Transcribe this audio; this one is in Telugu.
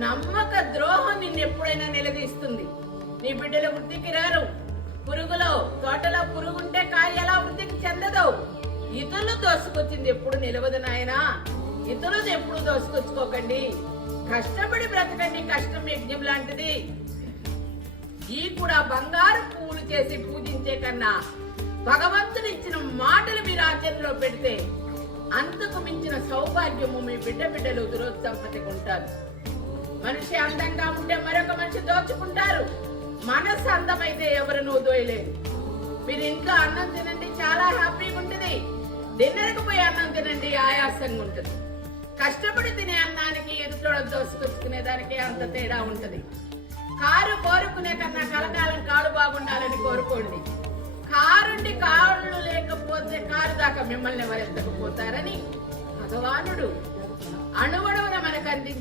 నమ్మక ద్రోహం నిన్నెప్పుడైనా నిలదీస్తుంది. నీ బిడ్డలు వృద్ధికి రారు. పురుగులో తోటలో పురుగుంటే కాయ ఎలా వృద్ధికి చెందదు. ఇతరులు దోసుకొచ్చింది ఎప్పుడు నిలవదు నాయనా. ఇతరులు ఎప్పుడు దోసుకొచ్చుకోకండి. కష్టపడి బ్రతకండి. కష్టం యజ్ఞం లాంటిది. ఈ కూడా బంగారు పువ్వులు చేసి పూజించే కన్నా భగవంతుడు ఇచ్చిన మాటలు మీరు ఆచరణలో పెడితే అంతకు మించిన సౌభాగ్యము మీ బిడ్డలు దురోత్సంపతి ఉంటారు. మనిషి అందంగా ఉంటే మరొక మనిషి దోచుకుంటారు. మనసు అందమైతే ఎవరు దోయలేరు. మీరు ఇంట్లో అన్నం తినండి, చాలా హ్యాపీగా ఉంటుంది. డిన్నర్కి పోయి అన్నం తినండి, ఆయాసంగా ఉంటుంది. కష్టపడి తినే అన్నానికి ఎదుటోడ దోసుకొచ్చుకునే దానికి అంత తేడా ఉంటది. కారు కోరుకునే కన్నా కలకాలం కారు బాగుండాలని కోరుకోండి. కారుండి కాళ్ళు లేకపోతే కారు దాకా మిమ్మల్ని ఎవరెత్తకపోతారని భగవానుడు అణువణువున మనకు అందించి